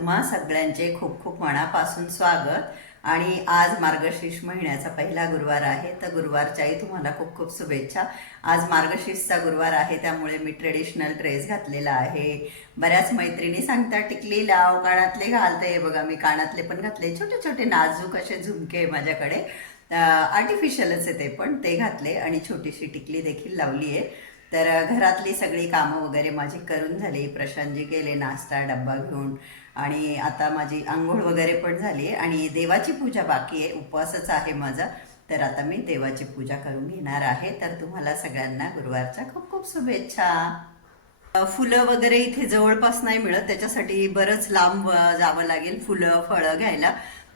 तुम्हा सगळ्यांचे खूप खूप मनापासून स्वागत. आणि आज मार्गशीर्ष महिन्याचा पहिला गुरुवार आहे तर गुरुवारच्याही तुम्हाला खूप खूप शुभेच्छा. आज मार्गशीर्षचा गुरुवार आहे त्यामुळे मी ट्रेडिशनल ड्रेस घातलेला आहे. बऱ्याच मैत्रिणी सांगतात टिकली लाव कानातले घालते बघा मी कानातले पण घातले. छोटे छोटे नाजूक असे झुमके आहे माझ्याकडे. आर्टिफिशियलच आहे ते पण ते घातले आणि छोटीशी टिकली देखील लावली आहे. तर घरातली सगळी कामं वगैरे माझी करून झाली. प्रशांतजी गेले नाश्ता डब्बा घेऊन. आणि आता माझी आंघोळ वगैरे पण झाली आहे आणि देवाची पूजा बाकी आहे उपवासच आहे माझा. तर आता मी देवाची पूजा करून घेणार आहे. तर तुम्हाला सगळ्यांना गुरुवारच्या खूप खूप शुभेच्छा. फुलं वगैरे इथे जवळपास नाही मिळत त्याच्यासाठी बरंच लांब जावं लागेल फुलं फळं घ्यायला.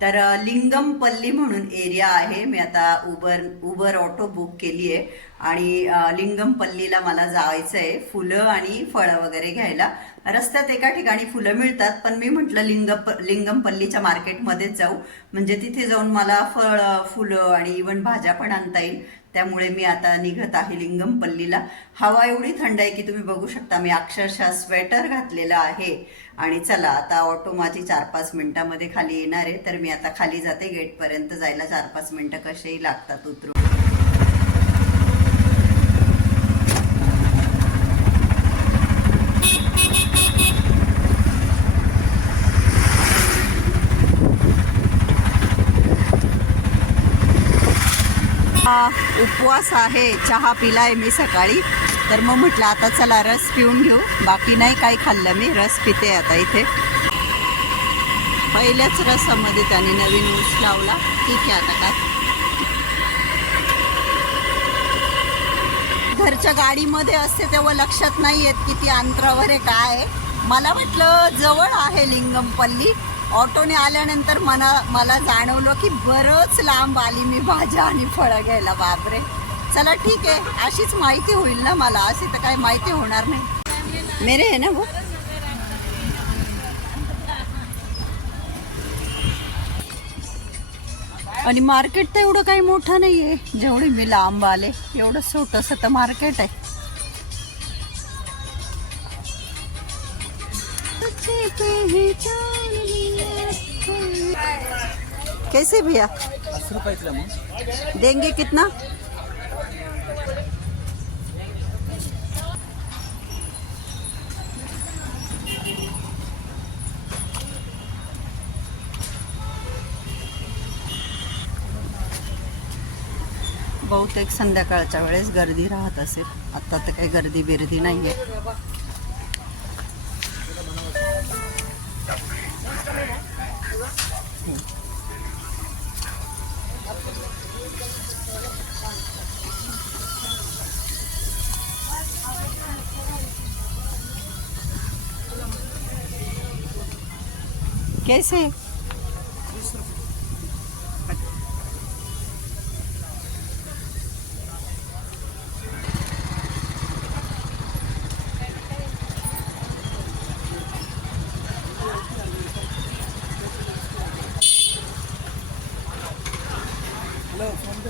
तर लिंगमपल्ली म्हणून एरिया आहे. मी आता उबर उबर ऑटो बुक केली आहे आणि लिंगमपल्लीला मला जायचं आहे फुलं आणि फळं वगैरे घ्यायला. रस्त्यात एका ठिकाणी फुलं मिळतात पण मी म्हटलं लिंग लिंगमपल्लीच्या मार्केटमध्येच जाऊ. म्हणजे तिथे जाऊन मला फळ फुलं आणि इवन भाज्या पण आणता येईल. त्यामुळे मी आता निघत आहे लिंगमपल्लीला. हवा एवढी थंड आहे की तुम्ही बघू शकता मी अक्षरशः स्वेटर घातलेलं आहे. आणि चला आता ऑटो माझी चार पाच मिनिटामध्ये खाली येणार आहे तर मी आता खाली जाते गेटपर्यंत जायला चार पाच मिनिटं कसेही लागतात उतरून. हा उपवास आहे चहा पिलाय मी सकाळी. तर मग म्हटलं आता चला रस पिऊन घेऊ. बाकी नाही काय खाल्लं मी. रस पिते आता इथे. पहिल्याच रसामध्ये त्याने नवीन ऊस लावला. ठीक आहे आता काय. घरच्या गाडीमध्ये असते तेव्हा लक्षात नाही येत किती अंतरावर आहे काय आहे. मला म्हटलं जवळ आहे लिंगमपल्ली. ऑटोने आल्यानंतर मला मला जाणवलं की बरंच लांब आली मी भाज्या आणि फळं घ्यायला. बापरे. चला ठीक आहे अशीच माहिती होईल ना मला अशी तर काही माहिती होणार नाही. मेरे आहे ना भाऊ आणि मार्केट तर एवढं काही मोठं नाही आहे जेवढी मी लांब आले एवढं छोटंसं तर मार्केट आहे. कैसे भैया? देंगे कितना? बहुतेक संध्याकाळच्या वेळेस गर्दी राहत असेल. आता तर काही गर्दी बिर्दी नाही आहे कैसे?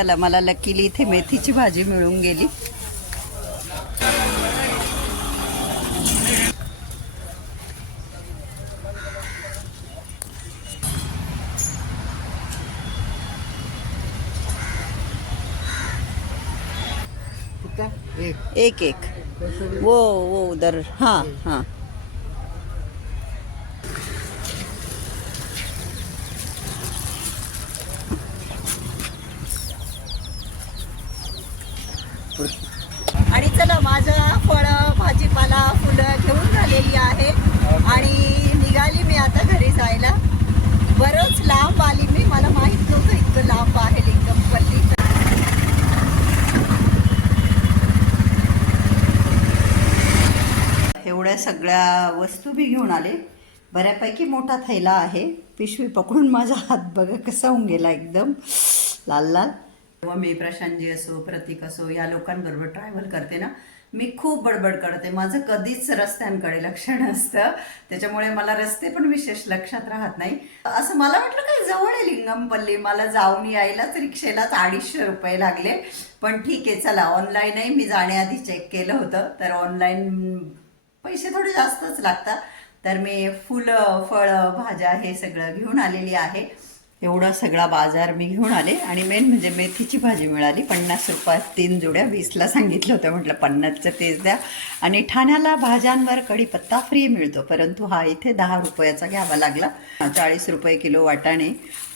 चला मला लकीली इथे मेथीची भाजी मिळून गेली. एक. एक एक. वो वो उधर हाँ हाँ आणि चला माझं फळं भाजीपाला फुलं घेऊन झालेली आहे आणि निघाली मी आता घरी जायला बरंच लांब आली मी मला माहीत नव्हतं इतकं लांब आहे लिंगमपल्ली एवढ्या सगळ्या वस्तू मी घेऊन आले. बऱ्यापैकी मोठा थैला आहे. पिशवी पकडून माझा हात बघा कसा होऊन गेला एकदम. लाल लाल. जेव्हा मी प्रशांतजी असो प्रतीक असो या लोकांबरोबर ट्रॅव्हल करते ना मी खूप बडबड करते. माझं कधीच रस्त्यांकडे लक्ष नसतं. त्याच्यामुळे मला रस्ते पण विशेष लक्षात राहत नाही. असं मला वाटलं काय जवळ आहे लिंगमपल्ली. मला जाऊन यायलाच रिक्षेलाच अडीचशे रुपये लागले. पण ठीक आहे चला. ऑनलाईनही मी जाण्याआधी चेक केलं होतं. तर ऑनलाईन पैसे थोडे जास्तच लागतात. तर मी फुलं फळं भाज्या हे सगळं घेऊन आलेली आहे. एवढा सगळा बाजार मी घेऊन आले आणि मेन म्हणजे मेथीची भाजी मिळाली. पन्नास रुपयात तीन जुड्या. वीसला सांगितलं होतं म्हटलं पन्नासचं तेच द्या. आणि ठाण्याला भाज्यांवर कढीपत्ता फ्री मिळतो. परंतु हा इथे दहा रुपयाचा घ्यावा लागला. चाळीस रुपये किलो वाटाणे.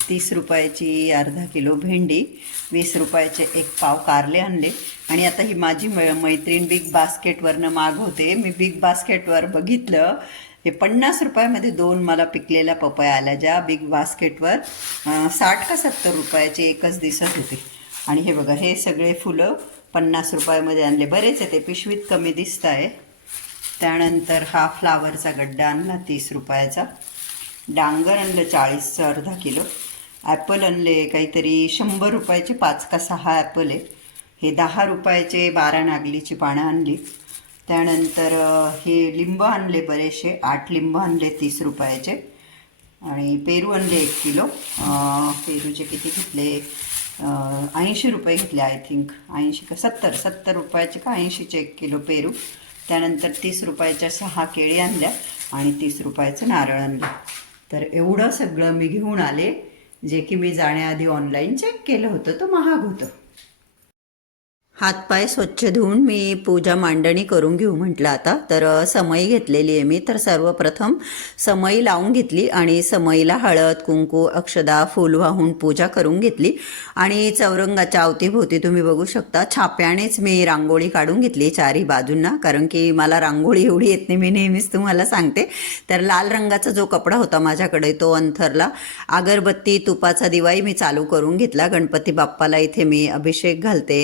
तीस रुपयाची अर्धा किलो भेंडी वीस रुपयाचे एक पाव कारले आणले. आणि आता ही माझी मै मैत्रीण बिग बास्केटवरनं मागवते मी बिग बास्केटवर बघितलं. हे पन्नास रुपयामध्ये दोन मला पिकलेल्या पपया आल्या ज्या बिग बास्केटवर साठ का सत्तर रुपयाचे एकच दिसत होते. आणि हे बघा हे सगळे फुलं पन्नास रुपयामध्ये आणले. बरेच आहे ते पिशवीत कमी दिसत आहे त्यानंतर हा फ्लावरचा गड्डा आणला तीस रुपयाचा. डांगर आणलं चाळीसचं अर्धा किलो. ॲपल आणले काहीतरी शंभर रुपयाचे पाच का सहा ॲपल आहे. हे दहा रुपयाचे बारा नागलीची पानं आणली. त्यानंतर हे लिंब आणले बरेचसे आठ लिंब आणले तीस रुपयाचे. आणि पेरू आणले एक किलो. पेरूचे किती घेतले? ऐंशी रुपये घेतले आय थिंक ऐंशी का सत्तर सत्तर रुपयाचे का ऐंशीचे एक किलो पेरू. त्यानंतर तीस रुपयाच्या सहा केळी आणल्या आणि तीस रुपयाचं नारळ आणलं. तर एवढं सगळं मी घेऊन आले. जे की मी जाण्याआधी ऑनलाईन चेक केलं होतं तो महाग होतं. हातपाय स्वच्छ धुवून मी पूजा मांडणी करून घेऊ म्हटलं आता. तर समई घेतलेली आहे मी. तर सर्वप्रथम समई लावून घेतली आणि समईला हळद कुंकू अक्षदा फूल वाहून पूजा करून घेतली. आणि चौरंगाच्या अवतीभोवती तुम्ही बघू शकता छाप्यानेच मी रांगोळी काढून घेतली चारी बाजूंना. कारण की मला रांगोळी एवढी येत नाही मी नेहमीच तुम्हाला सांगते. तर लाल रंगाचा जो कपडा होता माझ्याकडे तो अंथरला. अगरबत्ती तुपाचा दिवाळी मी चालू करून घेतला. गणपती बाप्पाला इथे मी अभिषेक घालते.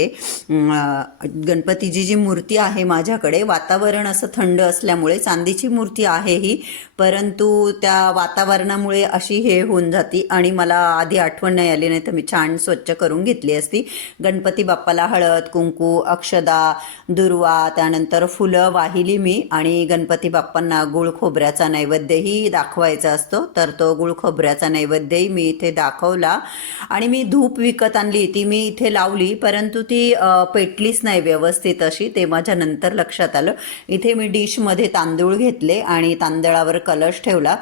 गणपतीची जी मूर्ती आहे माझ्याकडे. वातावरण असं थंड असल्यामुळे चांदीची मूर्ती आहे ही परंतु त्या वातावरणामुळे अशी हे होऊन जाती आणि मला आधी आठवण नाही आली नाही तर मी छान स्वच्छ करून घेतली असती. गणपती बाप्पाला हळद कुंकू अक्षदा दुर्वा त्यानंतर फुलं वाहिली मी आणि गणपती बाप्पांना गुळ खोबऱ्याचा नैवेद्यही दाखवायचा असतो. तर तो गुळ खोबऱ्याचा नैवेद्यही मी इथे दाखवला आणि मी धूप विकत आणली ती मी इथे लावली परंतु ती पेटलीच नाही व्यवस्थित अशी ते माझ्या नंतर लक्षात आलं. इथे मी डिशमध्ये तांदूळ घेतले आणि तांदळावर कलश ठेवला.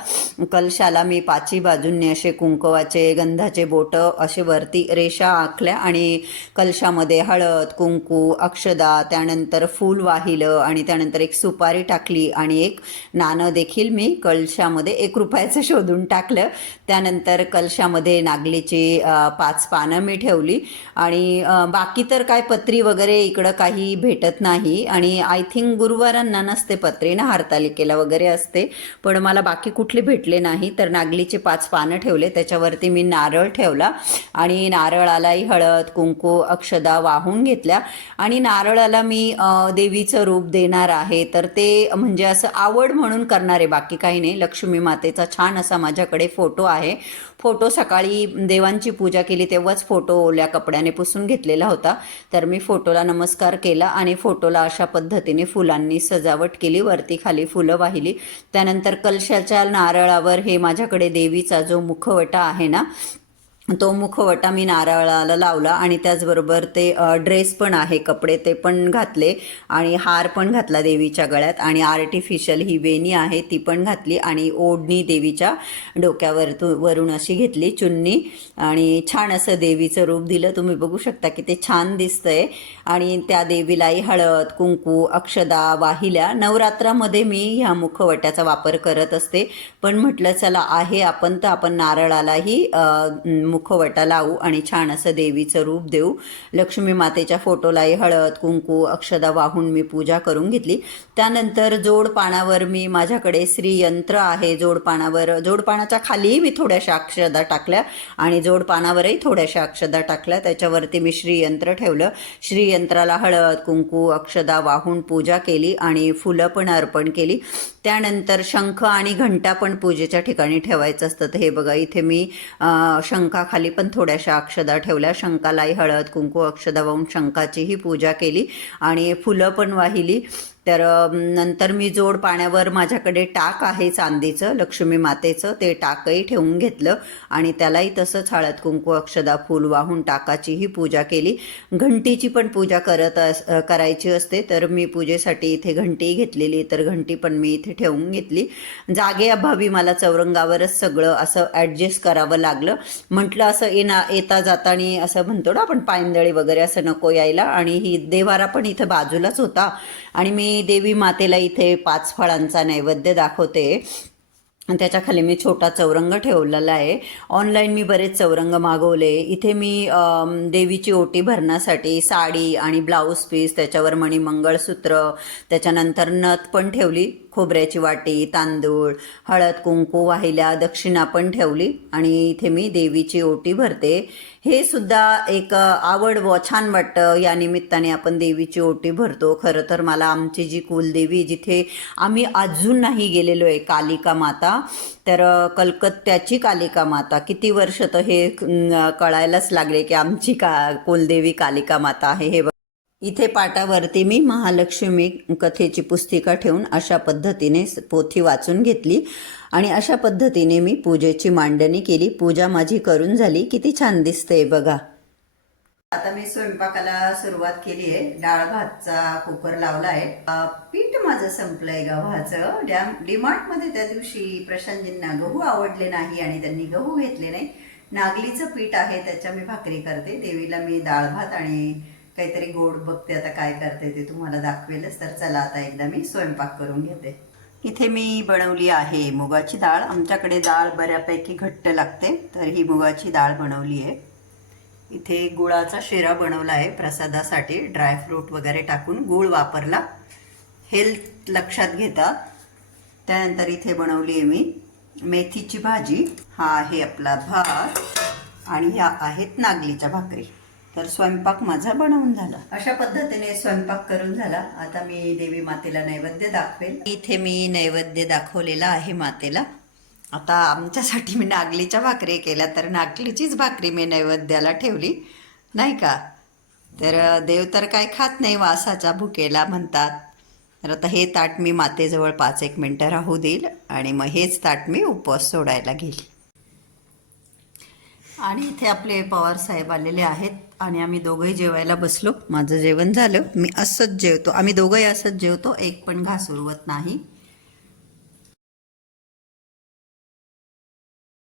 कलशाला मी पाची बाजूंनी असे कुंकवाचे गंधाचे बोटं असे वरती रेषा आखल्या आणि कलशामध्ये हळद कुंकू अक्षदा त्यानंतर फूल वाहिलं आणि त्यानंतर एक सुपारी टाकली आणि एक नाणं देखील मी कलशामध्ये एक रुपयाचं शोधून टाकलं. त्यानंतर कलशामध्ये नागलीची पाच पानं मी ठेवली आणि बाकी तर काय पत्री वगैरे इकडं काही भेटत नाही आणि आय थिंक गुरुवारांना नसते पत्री ना हरतालिकेला वगैरे असते. पण मला बाकी कुठले भेटले नाही तर नागलीचे पाच पानं ठेवले. त्याच्यावरती मी नारळ ठेवला आणि नारळालाही हळद कुंकू अक्षदा वाहून घेतल्या. आणि नारळाला मी देवीचं रूप देणार आहे. तर ते म्हणजे असं आवड म्हणून करणार आहे बाकी काही नाही. लक्ष्मी मातेचा छान असा माझ्याकडे फोटो आहे. फोटो सकाळी देवांची पूजा केली तेव्हाच फोटो ओल्या कपड्याने पुसून घेतलेला होता. तर मी फोटोला नमस्कार केला आणि फोटोला अशा पद्धतीने फुलांनी सजावट केली. वरती खाली फुलं वाहिली. त्यानंतर कलशाच्या नारळावर हे माझ्याकडे देवीचा जो मुखवटा आहे ना तो मुखवटा मी नारळाला लावला आणि त्याचबरोबर ते ड्रेस पण आहे कपडे ते पण घातले आणि हार पण घातला देवीच्या गळ्यात आणि आर्टिफिशियल ही वेणी आहे ती पण घातली आणि ओढणी देवीच्या डोक्यावर वरून अशी घेतली चुन्नी आणि छान असं देवीचं रूप दिलं. तुम्ही बघू शकता की ते छान दिसतंय आणि त्या देवीलाही हळद कुंकू अक्षदा वाहिल्या नवरात्रामध्ये मी ह्या मुखवट्याचा वापर करत असते. पण म्हटलं चला आहे आपण तर आपण नारळालाही मुखवटा लावू आणि छान असं देवीचं रूप देऊ. लक्ष्मी मातेच्या फोटोलाही हळद कुंकू अक्षदा वाहून मी पूजा करून घेतली. त्यानंतर जोडपानावर मी माझ्याकडे श्रीयंत्र आहे. जोडपानावर जोडपानाच्या खालीही मी थोड्याशा अक्षदा टाकल्या आणि जोडपानावरही थोड्याशा अक्षदा टाकल्या. त्याच्यावरती मी श्रीयंत्र ठेवलं. श्रीयंत्राला हळद कुंकू अक्षदा वाहून पूजा केली आणि फुलं पण अर्पण केली. त्यानंतर शंख आणि घंटा पण पूजेच्या ठिकाणी ठेवायचं असतं. तर हे बघा इथे मी शंखाखाली पण थोड्याशा अक्षदा ठेवल्या. शंखालाही हळद कुंकू अक्षदा वाहून शंखाचीही पूजा केली आणि फुलं पण वाहिली. तर नंतर मी जोड पाण्यावर माझ्याकडे टाक आहे चांदीचं लक्ष्मी मातेचं. ते टाकही ठेवून घेतलं आणि त्यालाही तसंच हळद कुंकू अक्षदा फूल वाहून टाकाचीही पूजा केली. घंटीची पण पूजा करत अस करायची असते तर मी पूजेसाठी इथे घंटी घेतलेली तर घंटी पण मी इथे ठेवून घेतली. जागेअभावी मला चौरंगावरच सगळं असं ॲडजस्ट करावं लागलं. म्हटलं असं येणा येता जातानी असं म्हणतो ना आपण पायंदळी वगैरे असं नको यायला. आणि ही देवारा पण इथं बाजूलाच होता. आणि मी देवी मातेला इथे पाच फळांचा नैवेद्य दाखवते. आणि त्याच्याखाली मी छोटा चौरंग ठेवलेला आहे. ऑनलाईन मी बरेच चौरंग मागवले. इथे मी देवीची ओटी भरण्यासाठी साडी आणि ब्लाऊज पीस त्याच्यावर मणी मंगळसूत्र त्याच्यानंतर नथ पण ठेवली. खोबऱ्याची वाटी तांदूळ हळद कुंकू वाहिल्या दक्षिणा पण ठेवली आणि इथे मी देवीची ओटी भरते. हे सुद्धा एक आवड व छान वाटतं. या निमित्ताने आपण देवीची ओटी भरतो. खरं तर मला आमची जी कुलदेवी जिथे आम्ही अजून नाही गेलेलो आहे कालिका माता तर कलकत्त्याची कालिका माता किती वर्ष तर हे कळायलाच लागले की आमची का कुलदेवी कालिका माता आहे. हे इथे पाटावरती मी महालक्ष्मी कथेची पुस्तिका ठेवून अशा पद्धतीने पोथी वाचून घेतली. आणि अशा पद्धतीने मी पूजेची मांडणी केली. पूजा माझी करून झाली. किती छान दिसते बघा. आता मी स्वयंपाकाला सुरुवात केली आहे. डाळ भातचा कुकर लावला आहे. पीठ माझं संपलंय गव्हाचं डॅम डीमार्टमध्ये त्या दिवशी प्रशांतजींना गहू आवडले नाही आणि त्यांनी गहू घेतले नाही. नागलीचं पीठ आहे त्याच्या मी भाकरी करते. देवीला मी डाळ भात आणि काहीतरी गोड बघते आता काय करते ते तुम्हाला दाखवेलच. तर चला आता एकदा मी स्वयंपाक करून घेते. इथे मी बनवली आहे मुगाची डाळ. आमच्याकडे डाळ बऱ्यापैकी घट्ट लागते तर ही मुगाची डाळ बनवली आहे. इथे गुळाचा शिरा बनवला आहे प्रसादासाठी. ड्रायफ्रूट वगैरे टाकून गुळ वापरला. हेल्थ लक्षात घेता. त्यानंतर इथे बनवली आहे मी मेथीची भाजी. हा आहे आपला भात. आणि ह्या आहेत नागलीच्या भाकरी. तर स्वयंपाक माझा बनवून झाला. अशा पद्धतीने स्वयंपाक करून झाला. आता मी देवी मातेला नैवेद्य दाखवेल. इथे मी नैवेद्य दाखवलेला आहे मातेला. आता आमच्यासाठी मी नागलीच्या भाकरी केल्या तर नागलीचीच भाकरी मी नैवेद्याला ठेवली. नाही का? तर देव तर काय खात नाही वासाच्या भुकेला म्हणतात. तर आता हे ताट मी मातेजवळ पाच एक मिनटं राहू देईल आणि मग हेच ताट मी उपवास सोडायला घेईल. आणि इथे आपले पवार साहेब आलेले आहेत. आणि आम्ही दोघंही जेवायला बसलो. माझं जेवण झालं. मी असंच जेवतो. आम्ही दोघंही असंच जेवतो. एक पण घास उरवत नाही.